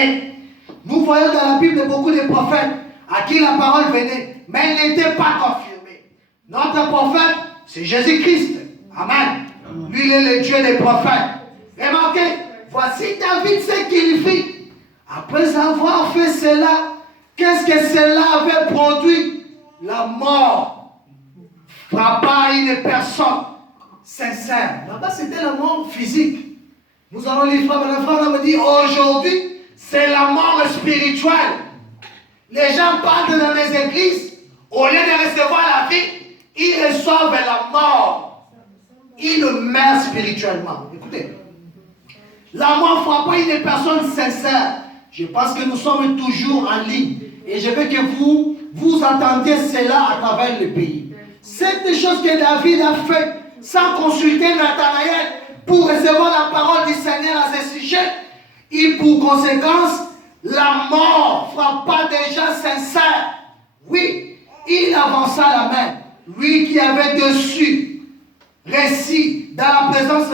venait. Nous voyons dans la Bible beaucoup de prophètes à qui la parole venait, mais elle n'était pas confirmée. Notre prophète, c'est Jésus-Christ. Amen. Lui, il est le Dieu des prophètes. Remarquez, voici David ce qu'il fit. Après avoir fait cela, qu'est-ce que cela avait produit? La mort frappa une personne sincère. Là-bas, c'était la mort physique. Nous allons lire, la frère me dit, aujourd'hui, c'est la mort spirituelle. Les gens parlent dans les églises, au lieu de recevoir la vie, ils reçoivent la mort. Ils meurent spirituellement. Écoutez, la mort frappe une personne sincère. Je pense que nous sommes toujours en ligne. Et je veux que vous entendiez cela à travers le pays. Cette chose que David a fait sans consulter Nathanaël pour recevoir la parole du Seigneur à ce sujet, et pour conséquence, la mort frappa des gens sincères. Oui, il avança la main. Lui qui avait dessus récit dans la présence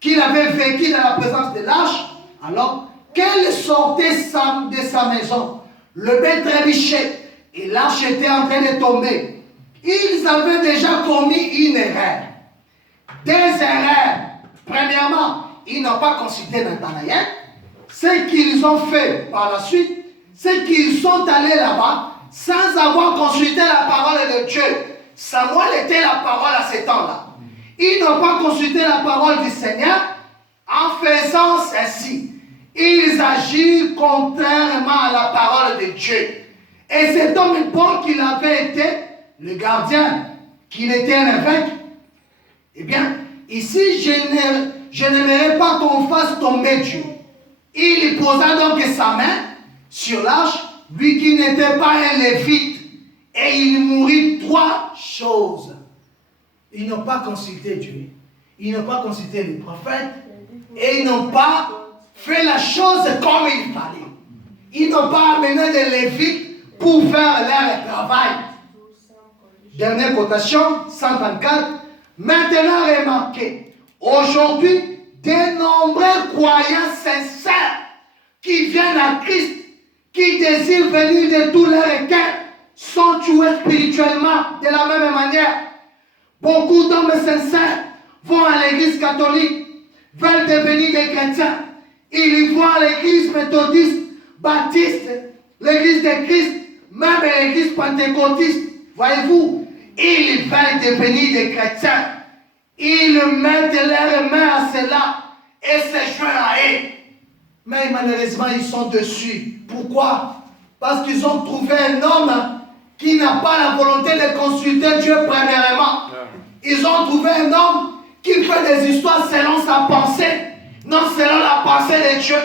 qu'il avait vécu dans la présence de l'arche, alors qu'elle sortait de sa maison, le maître trébuchait et l'arche était en train de tomber. Ils avaient déjà commis une erreur. Des erreurs. Premièrement, ils n'ont pas consulté Nathanaël. Ce qu'ils ont fait par la suite, c'est qu'ils sont allés là-bas sans avoir consulté la parole de Dieu. Samuel était la parole à ce temps-là. Ils n'ont pas consulté la parole du Seigneur. En faisant ceci, ils agissent contrairement à la parole de Dieu. Et cet homme bon qu'il avait été, le gardien, qu'il était un évêque, eh bien, ici, je n'aimerais pas qu'on fasse tomber Dieu. Il posa donc sa main sur l'arche, lui qui n'était pas un lévite, et il mourut 3 choses. Ils n'ont pas consulté Dieu, ils n'ont pas consulté les prophètes, et ils n'ont pas fait la chose comme il fallait. Ils n'ont pas amené des lévites pour faire leur travail. Dernière cotation, 134. Maintenant, remarquez, aujourd'hui, de nombreux croyants sincères qui viennent à Christ, qui désirent venir de tous leurs cœurs, sont tués spirituellement de la même manière. Beaucoup d'hommes sincères vont à l'église catholique, veulent devenir des chrétiens. Ils vont à l'église méthodiste, baptiste, l'église de Christ, même l'église pentecôtiste. Voyez-vous, ils veulent devenir des chrétiens. Ils mettent leurs mains à cela et se joignent à eux. Mais malheureusement, ils sont dessus. Pourquoi? Parce qu'ils ont trouvé un homme qui n'a pas la volonté de consulter Dieu premièrement. Ils ont trouvé un homme qui fait des histoires selon sa pensée, non selon la pensée de Dieu,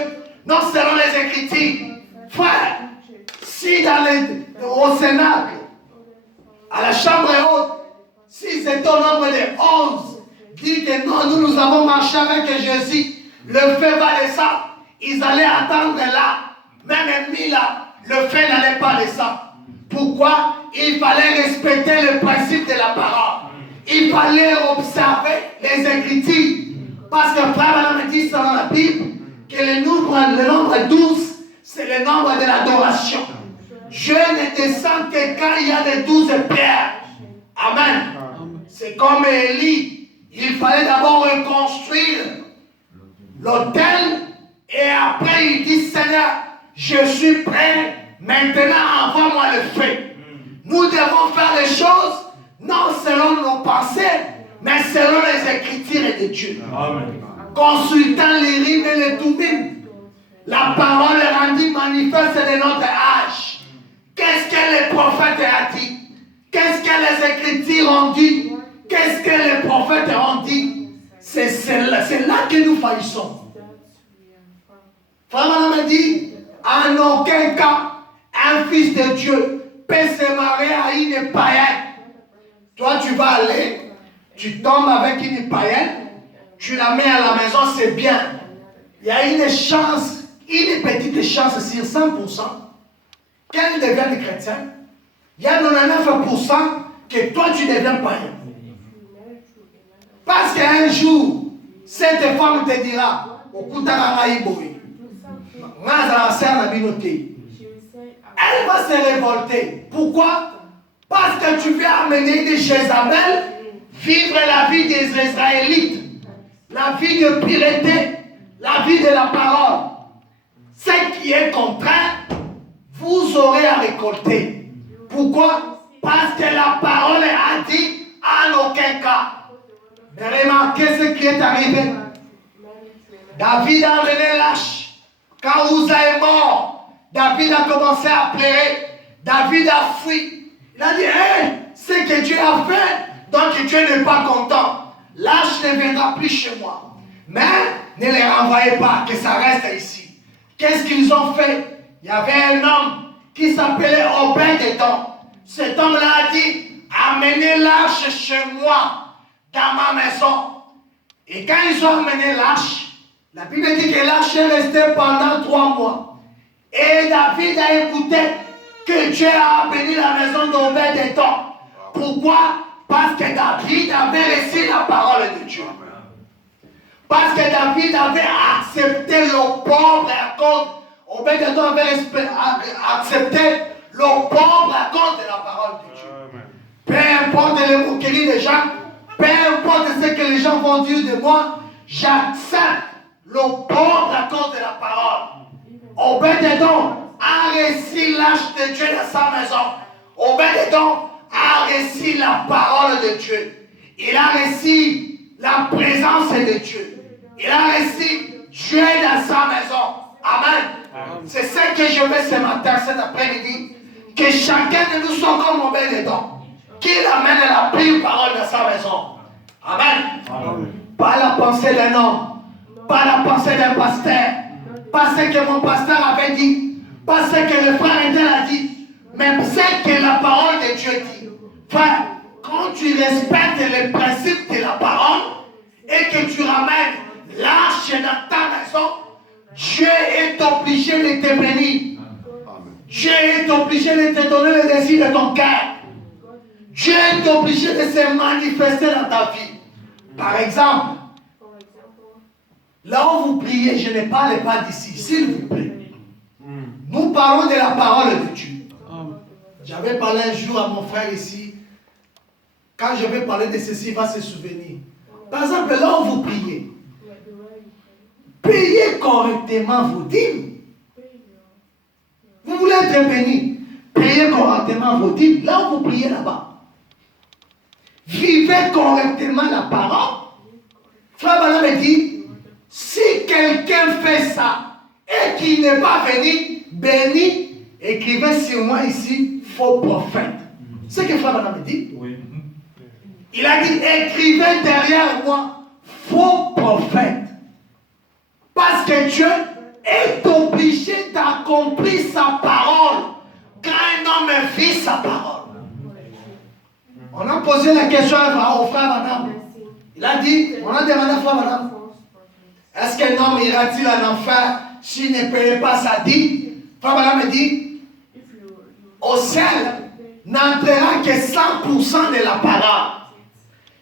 non selon les Écritures. Frère, si au Sénat, à la chambre haute, si c'est au nombre de 11, dit que non, nous avons marché avec Jésus, le feu va descendre. Ils allaient attendre là, même mis là, le feu n'allait pas descendre. Pourquoi? Il fallait respecter le principe de la parole. Il fallait observer les Écritures. Parce que frère me dit dans la Bible que le nombre 12, c'est le nombre de l'adoration. Dieu ne descend que quand il y a les 12 pierres. Amen. C'est comme Élie. Il fallait d'abord reconstruire l'autel et après il dit Seigneur, je suis prêt, maintenant envoie-moi le feu. Nous devons faire les choses non selon nos pensées, mais selon les Écritures de Dieu. Amen. Consultant les rimes et les toubines, la parole est rendue manifeste de notre âge. Qu'est-ce que les prophètes ont dit? Qu'est-ce que les Écritures ont dit? Qu'est-ce que les prophètes ont dit? C'est là que nous faillissons. Frère Madame dit, en aucun cas, un fils de Dieu peut se marier à une païenne. Toi, tu vas aller, tu tombes avec une païenne, tu la mets à la maison, c'est bien. Il y a une chance, une petite chance sur 100% qu'elle devienne chrétienne. Il y a 99% que toi, tu deviens païen. Parce qu'un jour, cette femme te dira, à la communauté. Elle va se révolter. Pourquoi? Parce que tu veux amener des Jézabel vivre la vie des Israélites, la vie de pureté, la vie de la parole. Ce qui est contraire, vous aurez à récolter. Pourquoi? Parce que la parole a dit en aucun cas. Mais remarquez ce qui est arrivé. David a amené lâche. Quand Uza est mort, David a commencé à pleurer. David a fui. Il a dit, hey, ce que Dieu a fait, donc Dieu n'est pas content. Lâche ne viendra plus chez moi. Mais ne les renvoyez pas, que ça reste ici. Qu'est-ce qu'ils ont fait? Il y avait un homme qui s'appelait Obed-Edom. Cet homme-là a dit, amenez l'arche chez moi, dans ma maison. Et quand ils ont amené l'arche, la Bible dit que l'arche est restée pendant 3 mois. Et David a écouté que Dieu a béni la maison d'Obed-Edom. Pourquoi? Parce que David avait reçu la parole de Dieu. Parce que David avait accepté le pauvre à cause. Obed-Edom avait accepté le pauvre à cause de la parole de Dieu. Peu importe les moqueries des gens, peu importe ce que les gens vont dire de moi, j'accepte le pauvre à cause de la parole. Obed-Edom a reçu l'âge de Dieu dans sa maison. Obed-Edom a reçu la parole de Dieu. Il a reçu la présence de Dieu. Il a reçu Dieu dans sa maison. Amen. C'est ce que je veux ce matin, cet après-midi. Que chacun de nous soit comme Obed-Edom. Qu'il amène la pure parole dans sa maison. Amen. Pas la pensée d'un homme. Pas la pensée d'un pasteur. Pas ce que mon pasteur avait dit. Pas ce que le frère Edel a dit. Mais ce que la parole de Dieu dit. Frère, quand tu respectes les principes de la parole et que tu ramènes l'arche dans ta maison, Dieu est obligé de te bénir. Dieu est obligé de te donner le désir de ton cœur. Dieu est obligé de se manifester dans ta vie. Par exemple, là où vous priez, je ne parle pas d'ici, s'il vous plaît. Nous parlons de la parole de Dieu. J'avais parlé un jour à mon frère ici. Quand je vais parler de ceci, il va se souvenir. Par exemple, là où vous priez, payez correctement vos dîmes. Vous voulez être béni, payez correctement vos dîmes. Là où vous priez là-bas, vivez correctement la parole. Frère Bala me dit, si quelqu'un fait ça et qu'il n'est pas béni, écrivez sur moi ici, faux prophète. C'est ce que Frère Bala me dit. Oui. Il a dit, écrivez derrière moi, faux prophète. Parce que Dieu est obligé d'accomplir sa parole quand un homme vit sa parole. On a posé la question au frère Madame. Il a dit, on a demandé à frère Madame, est-ce qu'un homme ira-t-il en enfer s'il ne paye pas sa dîme? Frère Madame me dit, au ciel n'entrera que 100% de la parole.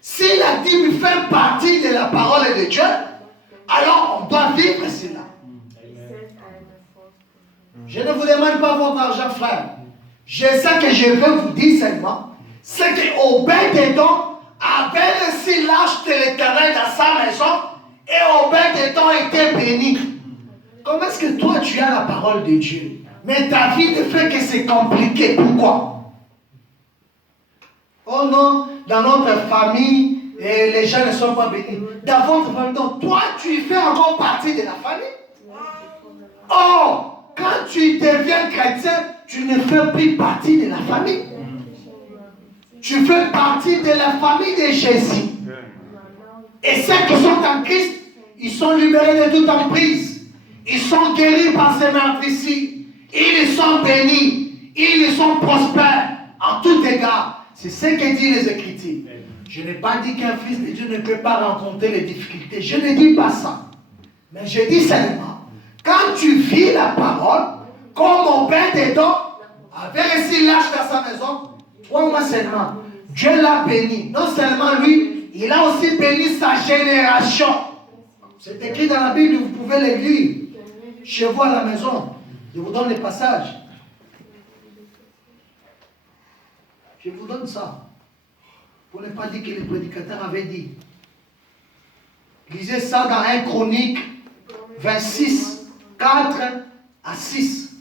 Si la dîme fait partie de la parole de Dieu, alors on doit vivre cela. Je ne vous demande pas votre argent, frère. Je sais que je veux vous dire seulement, c'est que Obed-Edom avait reçu l'arche de l'Éternel dans sa maison et Obed-Edom était béni. Comment est-ce que toi tu as la parole de Dieu, mais ta vie ne fait que c'est compliqué? Pourquoi? Oh non, dans notre famille, les gens ne sont pas bénis. Dans votre famille, donc toi tu fais encore partie de la famille. Oh, quand tu deviens chrétien, tu ne fais plus partie de la famille. Tu fais partie de la famille de Jésus. Et ceux qui sont en Christ, ils sont libérés de toute emprise. Ils sont guéris par ces meurtrisseurs. Ils sont bénis. Ils sont prospères en tout égard. C'est ce que disent les Écritures. Je n'ai pas dit qu'un fils de Dieu ne peut pas rencontrer les difficultés. Je ne dis pas ça. Mais je dis seulement, quand tu vis la parole, comme Obed-Edom avait reçu l'arche dans sa maison, 3 mois seulement, Dieu l'a béni. Non seulement lui, il a aussi béni sa génération. C'est écrit dans la Bible, vous pouvez le lire chez vous à la maison. Je vous donne les passages. Je vous donne ça. Pour ne pas dire que le prédicateur avait dit. Lisez ça dans 1 Chronique 26, 4 à 6.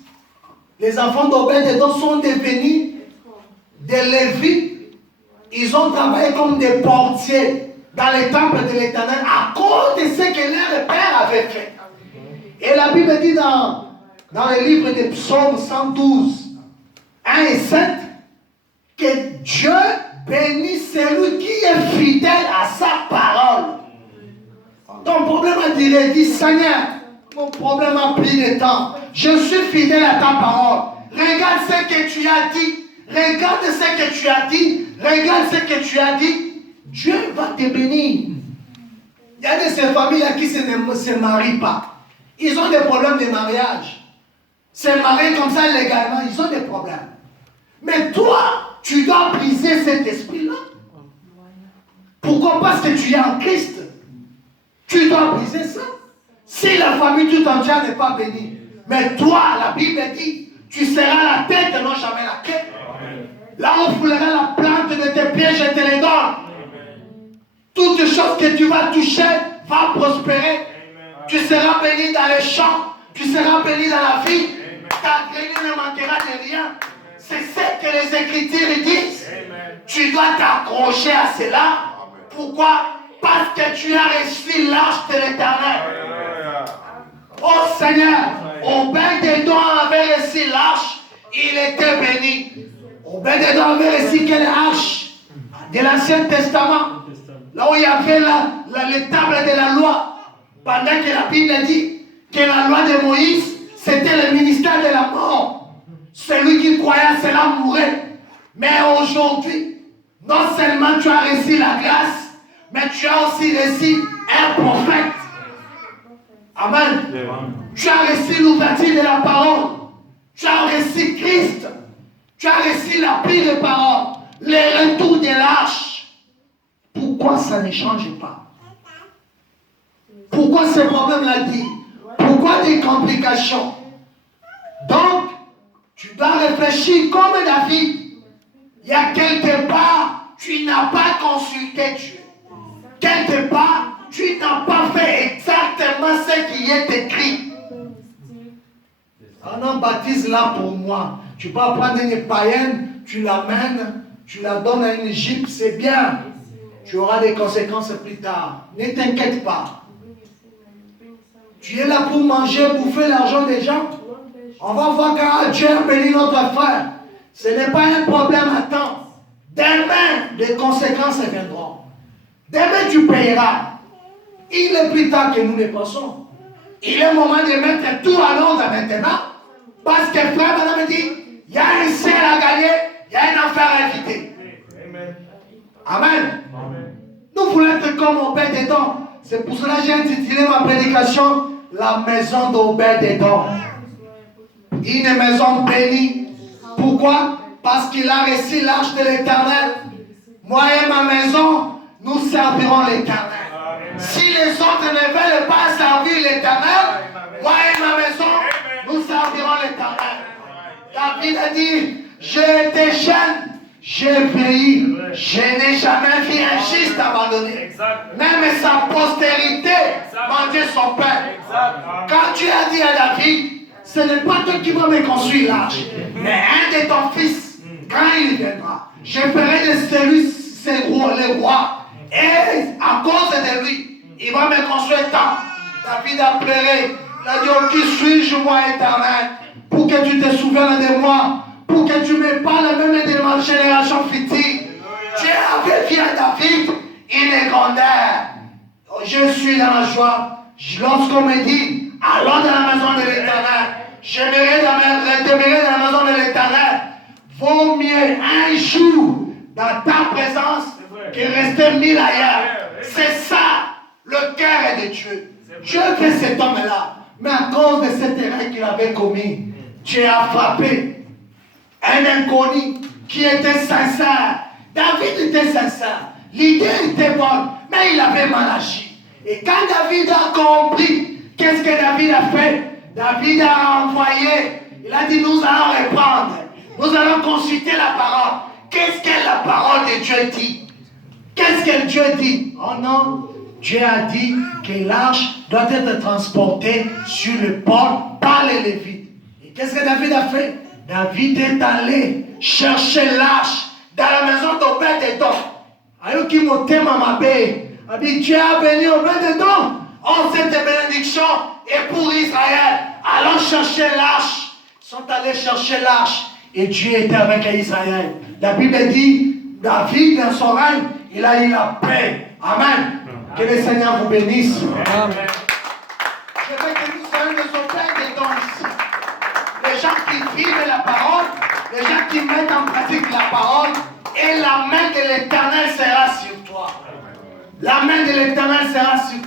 Les enfants d'Obed-Édom sont devenus des Lévites. Ils ont travaillé comme des portiers dans les temples de l'Éternel à cause de ce que leur père avait fait. Et la Bible dit dans le livre des Psaumes 112, 1 et 7, que Dieu bénit celui qui est fidèle à sa parole. Ton problème a dit, Seigneur, mon problème a pris le temps. Je suis fidèle à ta parole. Regarde ce que tu as dit. Regarde ce que tu as dit. Regarde ce que tu as dit. Dieu va te bénir. Il y a de ces familles qui ne se marient pas. Ils ont des problèmes de mariage. Se marier comme ça légalement, ils ont des problèmes. Mais toi, tu dois briser cet esprit-là. Pourquoi? Parce que tu es en Christ. Tu dois briser ça. Si la famille tout entière n'est pas bénie, mais toi, la Bible dit, tu seras la tête et non jamais la queue. Là où fouleras la plante de tes pieds, je te les donne. Toute chose que tu vas toucher va prospérer. Tu seras béni dans les champs, tu seras béni dans la vie. Ta grenier ne manquera de rien. C'est ce que les Écritures disent. Tu dois t'accrocher à cela. Pourquoi? Parce que tu as reçu l'arche de l'Éternel. Oh Seigneur, Obed-Édom avait reçu l'arche, il était béni. Obed-Édom avait reçu quelle arche? De l'Ancien Testament. Là où il y avait les tables de la loi. Pendant que la Bible dit que la loi de Moïse, c'était le ministère de la mort. Celui qui croyait à cela mourait. Mais aujourd'hui, non seulement tu as reçu la grâce, mais tu as aussi reçu un prophète. Amen. Tu as reçu l'ouverture de la parole. Tu as reçu Christ. Tu as reçu la pire parole. Le retour de l'arche. Pourquoi ça ne change pas? Pourquoi ce problème-là dit? Pourquoi des complications? Donc, tu dois réfléchir comme David. Il y a quelque part, tu n'as pas consulté Dieu. Quelque part, tu n'as pas fait exactement ce qui est écrit. On en baptise là pour moi. Tu peux prendre une païenne, tu l'amènes, tu la donnes à une Égypte, c'est bien. Tu auras des conséquences plus tard. Ne t'inquiète pas. Tu es là pour manger, bouffer l'argent des gens. On va voir quand Dieu a béni notre frère. Ce n'est pas un problème à temps. Demain, des conséquences viendront. Demain, tu payeras. Il est plus tard que nous ne pensons. Il est moment de mettre tout à l'ordre maintenant. Parce que frère, madame me dit, il y a un ciel à gagner, il y a un enfer à éviter. Amen. Nous voulons être comme Obed-Édom. C'est pour cela que j'ai intitulé ma prédication La maison d'Obed-Édom. Une maison bénie. Pourquoi? Parce qu'il a reçu l'arche de l'Éternel. Moi et ma maison, nous servirons l'Éternel. Si les autres ne veulent pas servir l'Éternel, moi et ma maison, nous servirons l'Éternel. David a dit, j'ai été jeune, j'ai vieilli, je n'ai jamais vu un juste abandonné. Même sa postérité mangeait son pain. Quand tu as dit à David, ce n'est pas toi qui vas me construire l'arche, mais un de ton fils, quand il viendra, je ferai de celui le roi. Et à cause de lui, il va me construire tant. David a pleuré. Il a dit, oh, qui suis-je, moi, Éternel, pour que tu te souviennes de moi, pour que tu me parles même de ma génération future. Tu avais vu à David une grandeur. Je suis dans la joie. Lorsqu'on me dit, allons dans la maison de l'Éternel, j'aimerais demeurer dans la maison de l'Éternel. Vaut mieux un jour dans ta présence que rester 1000 ailleurs. C'est ça le cœur de Dieu. Dieu fait cet homme-là. Mais à cause de cette erreur qu'il avait commis, Dieu a frappé un inconnu qui était sincère. David était sincère. L'idée était bonne, mais il avait mal agi. Et quand David a compris qu'est-ce que David a fait, David a envoyé Il a dit, nous allons répandre. Nous allons consulter la parole. Qu'est-ce que la parole de Dieu dit? Qu'est-ce que Dieu dit? Oh non, Dieu a dit que l'arche doit être transportée sur le port par les Lévites. Et qu'est-ce que David a fait? David est allé chercher l'arche dans la maison d'Obed-Edom. Alors qu'il m'a dit, a dit, Dieu a béni Obed-Edom. Oh, cette bénédiction est pour Israël. Allons chercher l'arche. Ils sont allés chercher l'arche. Et Dieu était avec Israël. La Bible dit, David, dans son règne, il a eu la paix. Amen. Que le Seigneur vous bénisse. Amen. Je veux que nous soyons des Obed dedans ici. Les gens qui vivent la parole, les gens qui mettent en pratique la parole, et la main de l'Éternel sera sur toi. La main de l'Éternel sera sur toi.